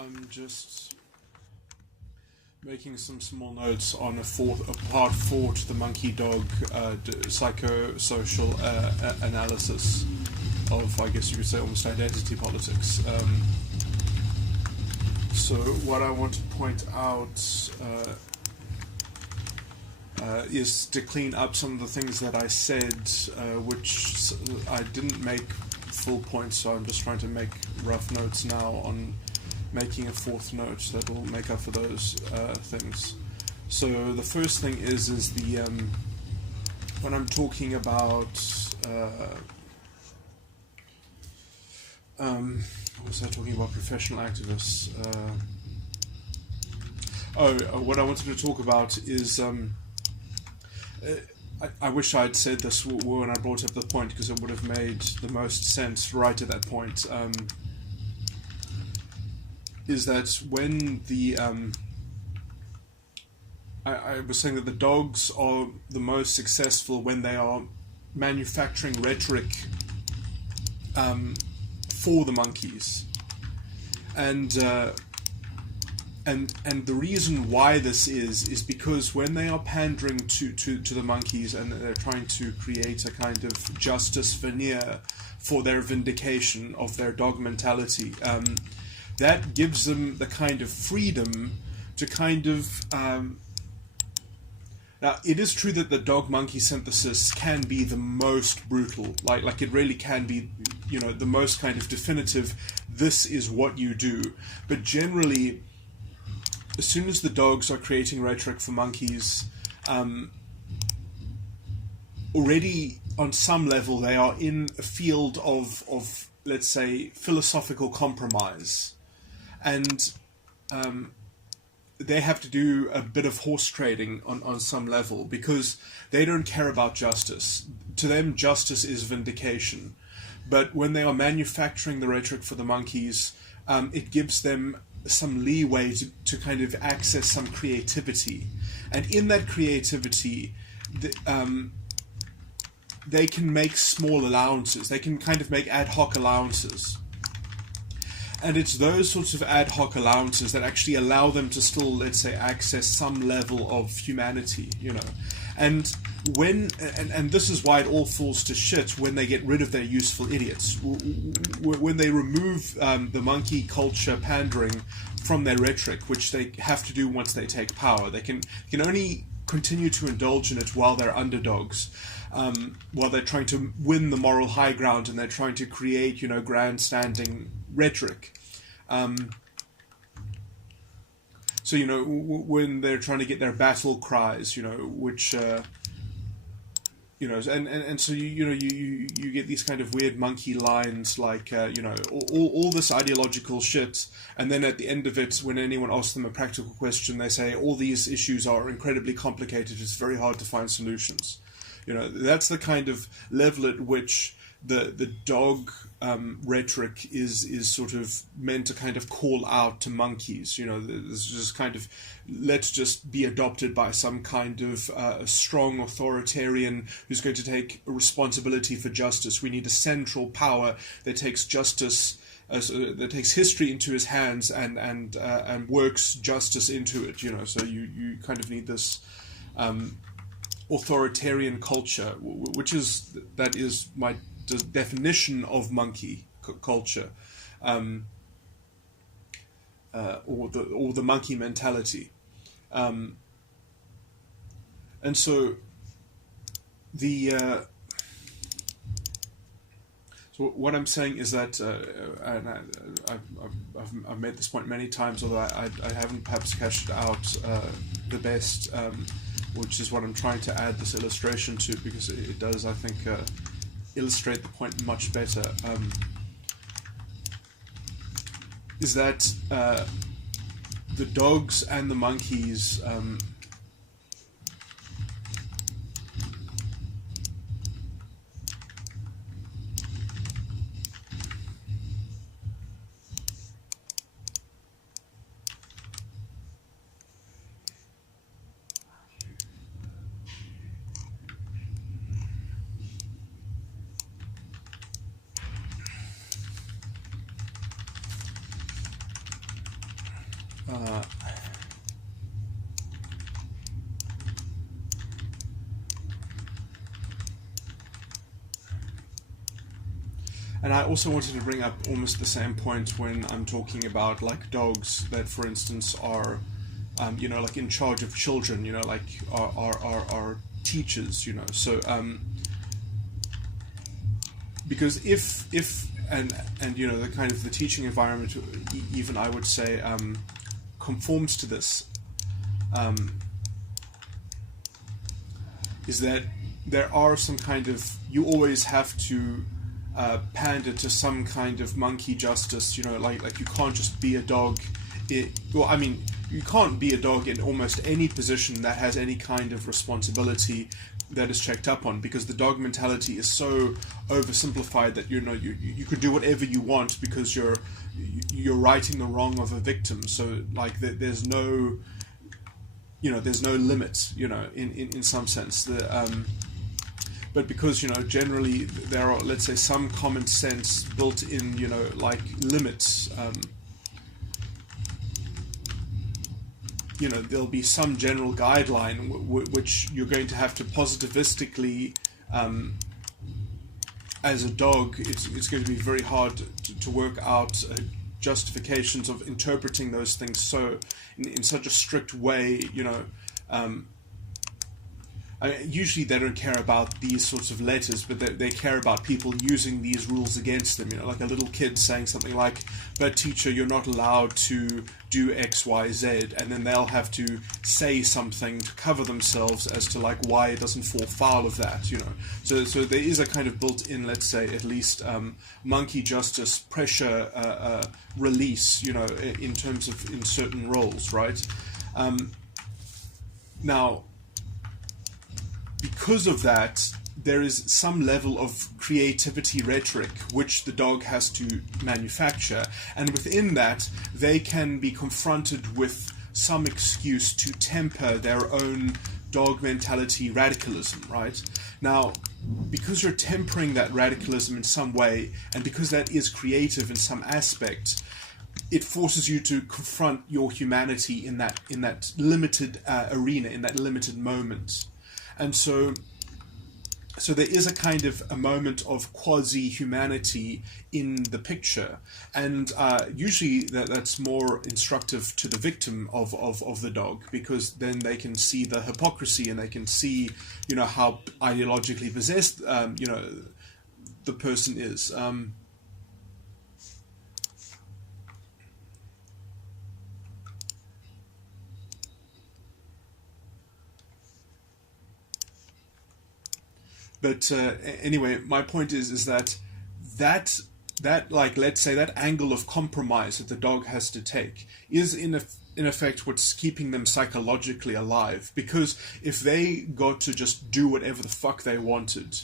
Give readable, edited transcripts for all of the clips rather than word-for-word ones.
I'm just making some small notes on a part 4 to the monkey dog psychosocial analysis of, I guess you could say, almost identity politics. So what I want to point out is to clean up some of the things that I said, which I didn't make full points, so I'm just trying to make rough notes now on making a fourth note that will make up for those things. So the first thing is the when I'm talking about what was I talking about? Professional activists. What I wanted to talk about is I wish I'd said this when I brought up the point, because it would have made the most sense right at that point. Is that when the I was saying that the dogs are the most successful when they are manufacturing rhetoric for the monkeys, and the reason why this is because when they are pandering to the monkeys and they're trying to create a kind of justice veneer for their vindication of their dog mentality, that gives them the kind of freedom to kind of now, it is true that the dog-monkey synthesis can be the most brutal, like it really can be, the most kind of definitive, this is what you do. But generally, as soon as the dogs are creating rhetoric for monkeys, already on some level they are in a field of let's say, philosophical compromise. And they have to do a bit of horse trading on some level, because they don't care about justice. To them, justice is vindication. But when they are manufacturing the rhetoric for the monkeys, it gives them some leeway to kind of access some creativity. And in that creativity, they can make small allowances. They can kind of make ad hoc allowances. And it's those sorts of ad hoc allowances that actually allow them to still, let's say, access some level of humanity, And and this is why it all falls to shit when they get rid of their useful idiots. When they remove the monkey culture pandering from their rhetoric, which they have to do once they take power. They can only continue to indulge in it while they're underdogs, while they're trying to win the moral high ground and they're trying to create, grandstanding rhetoric. So, when they're trying to get their battle cries, which, and so, you get these kind of weird monkey lines like, all this ideological shit, and then at the end of it, when anyone asks them a practical question, they say, all these issues are incredibly complicated, it's very hard to find solutions. That's the kind of level at which the dog rhetoric is sort of meant to kind of call out to monkeys. This is just kind of, let's just be adopted by some kind of strong authoritarian who's going to take responsibility for justice. We need a central power that takes justice, that takes history into his hands and works justice into it. So you kind of need this authoritarian culture, which is my definition of monkey culture, or the monkey mentality, and so so what I'm saying is that, and I've made this point many times, although I haven't perhaps cashed it out the best, which is what I'm trying to add this illustration to, because it does, I think, illustrate the point much better, is that the dogs and the monkeys Uh, And I also wanted to bring up almost the same point when I'm talking about like dogs that, for instance, are, like in charge of children, like are teachers, So because if and the kind of the teaching environment, even I would say, conforms to this, is that there are some kind of, you always have to pander to some kind of monkey justice, like you can't just be a dog. You can't be a dog in almost any position that has any kind of responsibility that is checked up on, because the dog mentality is so oversimplified that you could do whatever you want because you're righting the wrong of a victim. So like there's no limit, in some sense. But because generally there are, let's say, some common sense built in, like limits. There'll be some general guideline which you're going to have to positivistically, as a dog, it's going to be very hard to work out justifications of interpreting those things so in such a strict way, usually they don't care about these sorts of letters, but they care about people using these rules against them. Like a little kid saying something like, "But teacher, you're not allowed to do X, Y, Z," and then they'll have to say something to cover themselves as to like why it doesn't fall foul of that. So there is a kind of built-in, let's say, at least monkey justice pressure release. In terms of in certain roles, right? Now, because of that, there is some level of creativity rhetoric which the dog has to manufacture, and within that they can be confronted with some excuse to temper their own dog mentality radicalism, right? Now, because you're tempering that radicalism in some way, and because that is creative in some aspect, it forces you to confront your humanity in that limited arena, in that limited moment. And so there is a kind of a moment of quasi-humanity in the picture, and usually that's more instructive to the victim of the dog, because then they can see the hypocrisy and they can see, how ideologically possessed, the person is. But anyway, my point is that like, let's say, that angle of compromise that the dog has to take is in effect what's keeping them psychologically alive. Because if they got to just do whatever the fuck they wanted,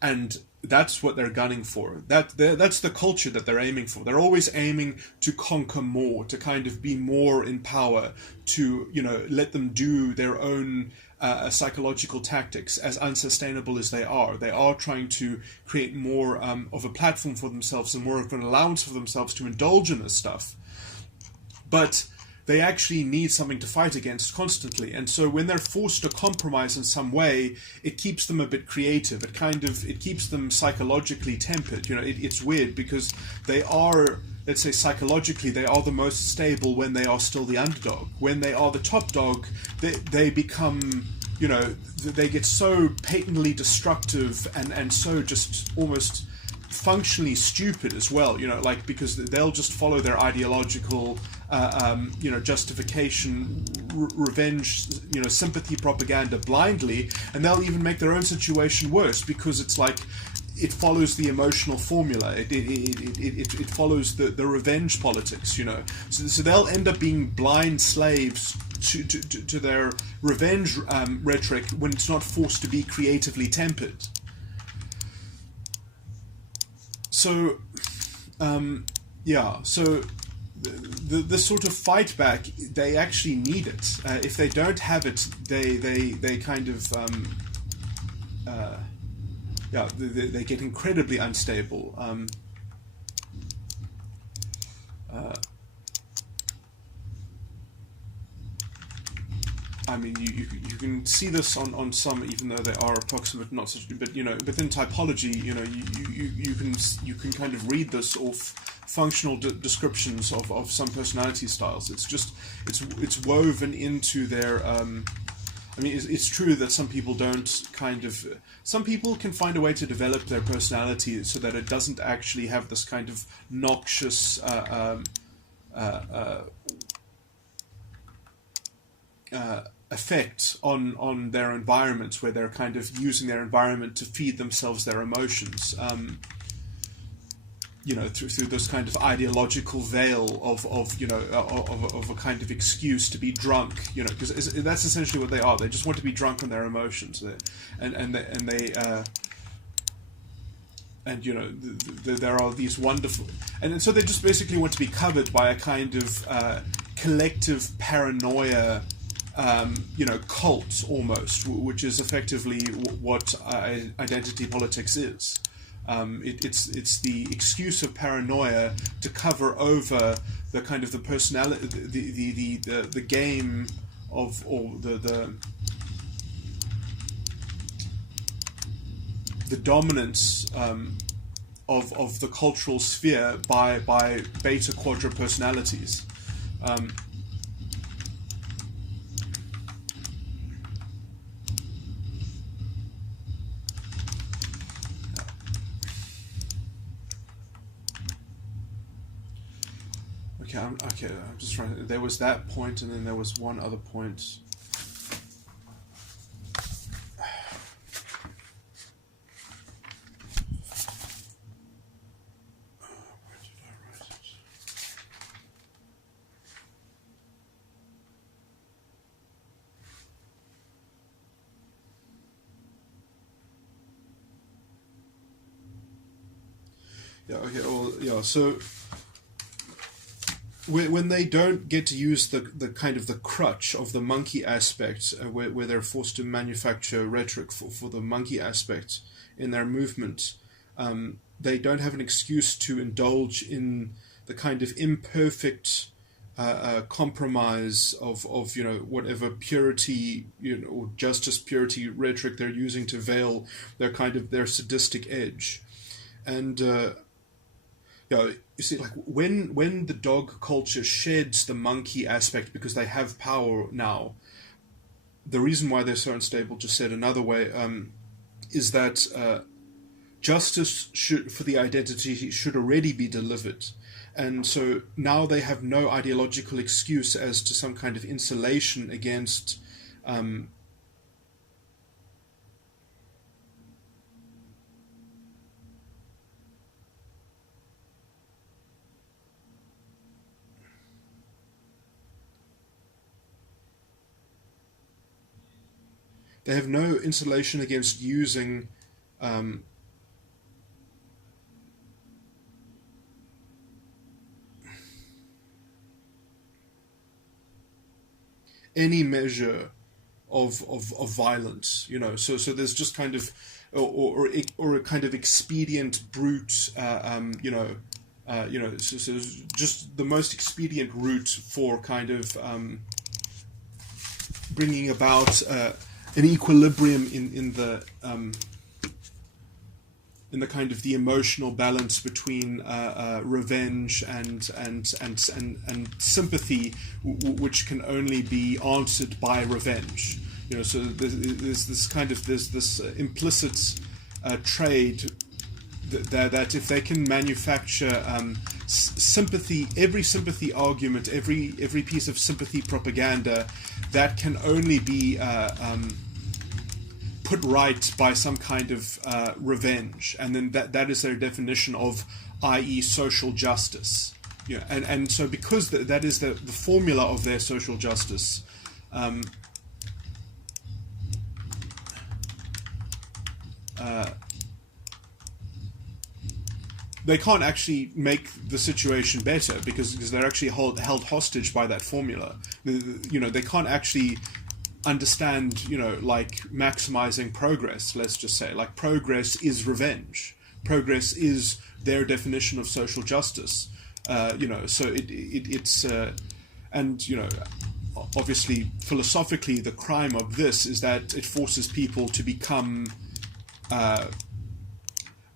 and that's what they're gunning for, that's the culture that they're aiming for. They're always aiming to conquer more, to kind of be more in power, to let them do their own psychological tactics, as unsustainable as they are. They are trying to create more of a platform for themselves and more of an allowance for themselves to indulge in this stuff. But they actually need something to fight against constantly, and so when they're forced to compromise in some way, it keeps them a bit creative. It keeps them psychologically tempered. It's weird, because they are, let's say, psychologically, they are the most stable when they are still the underdog. When they are the top dog, they become, they get so patently destructive and so just almost functionally stupid as well, because they'll just follow their ideological justification, revenge, sympathy propaganda blindly, and they'll even make their own situation worse, because it's like, it follows the emotional formula. It follows the revenge politics, So they'll end up being blind slaves to their revenge rhetoric when it's not forced to be creatively tempered. So, so the sort of fight back, they actually need it. If they don't have it, they kind of they get incredibly unstable. I mean, you can see this on some, even though they are approximate, not such. But within typology, you can kind of read this off functional descriptions of some personality styles. It's woven into their. I mean, it's true that some people some people can find a way to develop their personality so that it doesn't actually have this kind of noxious. Effect on their environment, where they're kind of using their environment to feed themselves their emotions, through this kind of ideological veil of a kind of excuse to be drunk, because that's essentially what they are. They just want to be drunk on their emotions, there are these wonderful, and so they just basically want to be covered by a kind of collective paranoia. Cult almost, which is effectively what identity politics is. It's the excuse of paranoia to cover over the kind of the personality, the game of, or the dominance of the cultural sphere by beta quadra personalities. I'm just trying. There was that point, and then there was one other point. Where did I write it? Yeah. Okay. Well. Yeah. So. When they don't get to use the kind of the crutch of the monkey aspect, where they're forced to manufacture rhetoric for the monkey aspect in their movement, they don't have an excuse to indulge in the kind of imperfect compromise of whatever purity or justice purity rhetoric they're using to veil their sadistic edge, and. You see, like when the dog culture sheds the monkey aspect because they have power now, the reason why they're so unstable, just said another way, is that justice for the identity should already be delivered. And so now they have no ideological excuse as to some kind of insulation against they have no insulation against using any measure of violence, So there's just kind of, or a kind of expedient brute, so just the most expedient route for kind of bringing about an equilibrium in the kind of the emotional balance between revenge and sympathy, which can only be answered by revenge. So there's this implicit trade that if they can manufacture sympathy, every sympathy argument, every piece of sympathy propaganda, that can only be put right by some kind of revenge, and then that is their definition of, i.e., social justice. And so because that is the formula of their social justice, they can't actually make the situation better because they're actually held hostage by that formula. They can't actually understand, like maximizing progress, let's just say. Like, progress is revenge. Progress is their definition of social justice. So it's and obviously, philosophically, the crime of this is that it forces people to become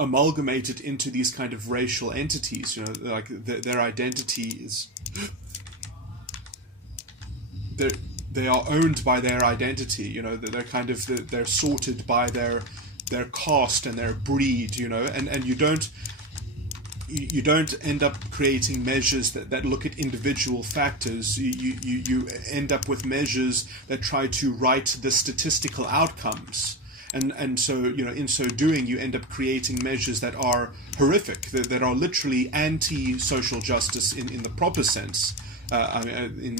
amalgamated into these kind of racial entities. You know, like their identity is they are owned by their identity. You know, they're kind of they're sorted by their caste and their breed. You know, and you don't end up creating measures that look at individual factors. You end up with measures that try to write the statistical outcomes. And so, you know, in so doing, you end up creating measures that are horrific, that are literally anti-social justice in the proper sense. I mean,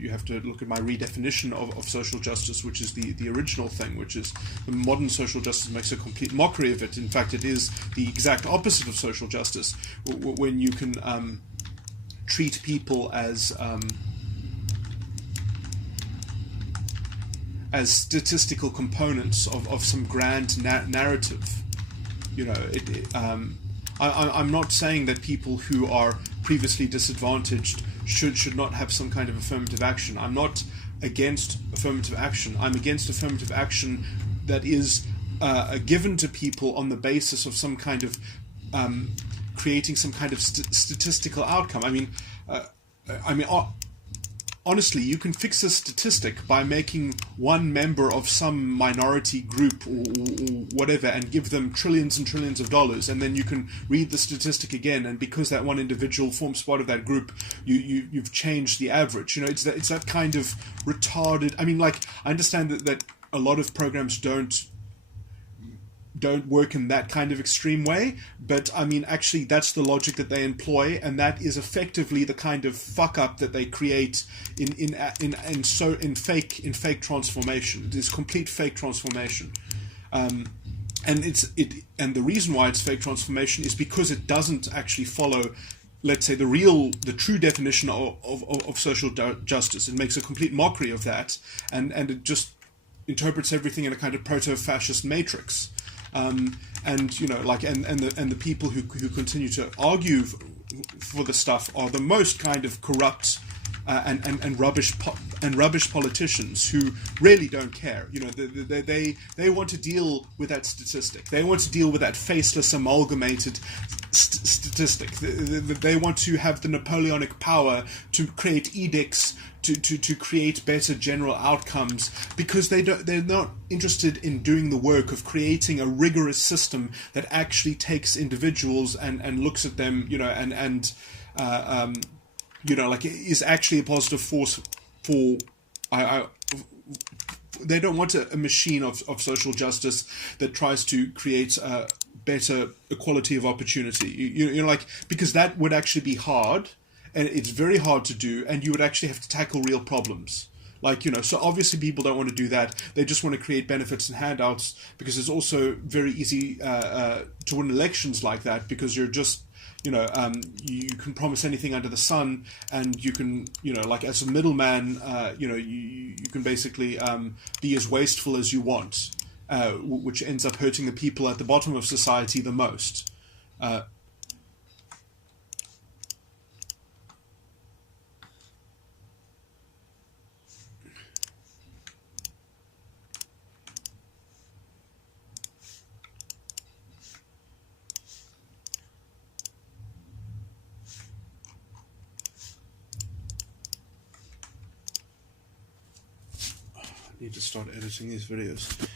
you have to look at my redefinition of social justice, which is the original thing, which is the modern social justice makes a complete mockery of it. In fact, it is the exact opposite of social justice, when you can treat people as statistical components of some grand narrative. You know, I'm not saying that people who are previously disadvantaged should not have some kind of affirmative action. I'm not against affirmative action. I'm against affirmative action that is given to people on the basis of some kind of creating some kind of statistical outcome. I mean, honestly, you can fix a statistic by making one member of some minority group or whatever and give them trillions and trillions of dollars, and then you can read the statistic again, and because that one individual forms part of that group, you've changed the average. You know, it's that kind of retarded. I mean, like, I understand that a lot of programs don't work in that kind of extreme way, but I mean, actually, that's the logic that they employ, and that is effectively the kind of fuck up that they create in fake transformation. It is complete fake transformation, and the reason why it's fake transformation is because it doesn't actually follow, let's say, the true definition of social justice. It makes a complete mockery of that, and it just interprets everything in a kind of proto-fascist matrix. And you know, like, and the people who continue to argue for the stuff are the most kind of corrupt and rubbish politicians who really don't care. You know, they want to deal with that statistic. They want to deal with that faceless amalgamated statistic. They want to have the Napoleonic power to create edicts to create better general outcomes, because they're not interested in doing the work of creating a rigorous system that actually takes individuals and looks at them, you know, and you know, like, is actually a positive force for. They don't want a machine of social justice that tries to create better equality of opportunity. You know, like, because that would actually be hard. And it's very hard to do, and you would actually have to tackle real problems. Like, you know, so obviously people don't want to do that. They just want to create benefits and handouts, because it's also very easy to win elections like that, because you're just, you know, you can promise anything under the sun, and you can, you know, like, as a middleman, you know, you can basically be as wasteful as you want, which ends up hurting the people at the bottom of society the most. Need to start editing these videos.